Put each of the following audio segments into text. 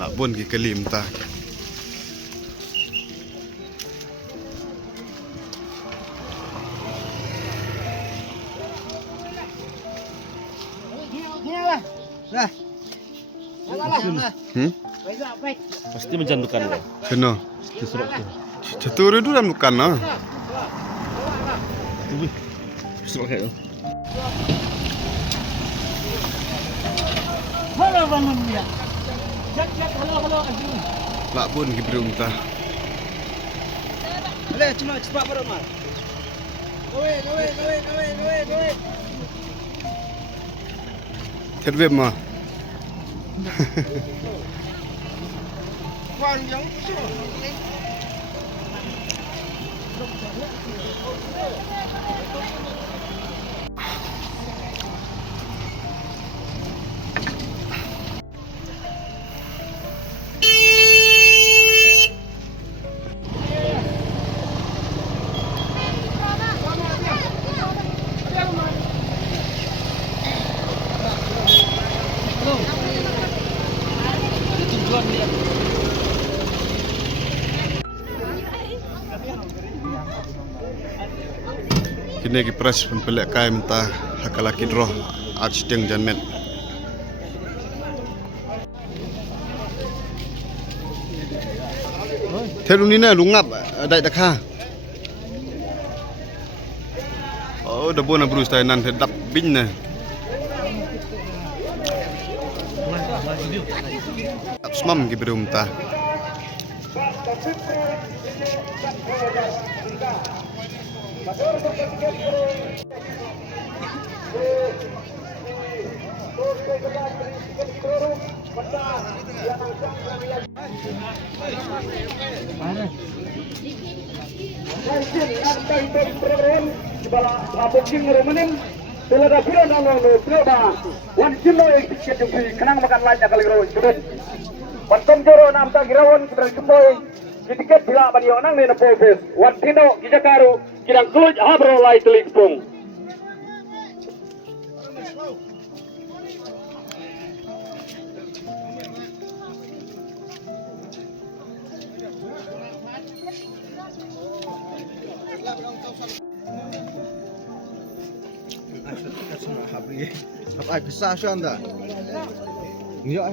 Labun ki kelim ta. Pasti menjantukan kan? Kena. Diserok tu. Jatuh itu dalam bukan lah. Tuh, diserok kayak tu. Halo bangun dia. Jat halo anjing. Labun ki belum ta. Ale cuma cepat pada mal. Gawe. Terweb mah. Panjang tu. Kini ki pres pelak kai mentah hakalaki droh archdeng janmet. Thelu ni na lungap dai dakha. Oh da bona brus tai nan dap bin na. Smam ki berum ta. Tiket bila bani orang ni napofes. Wan tino kijakaru kidang kulit habro lai telingpung. Apa besar sih anda? Ya,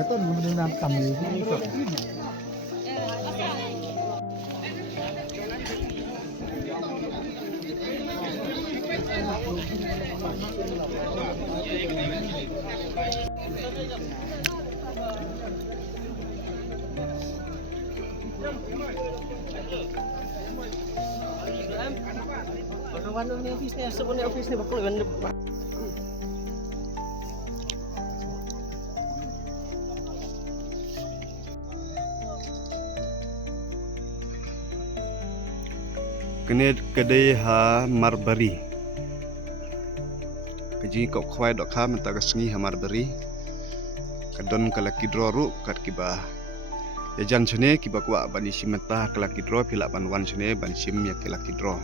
itu mengenai kami ini. Kawan ni office ni, sebenarnya office ni bakal kan. Kene kedai ha Marbari. Keji kok khwai dok kha menta kesengi ha Marbari. Kadon kalaki droru kat kiba. Ya jan sene kiba kwa bani simenta kalaki dro pila ban wan sene ban sim ya kalaki dro.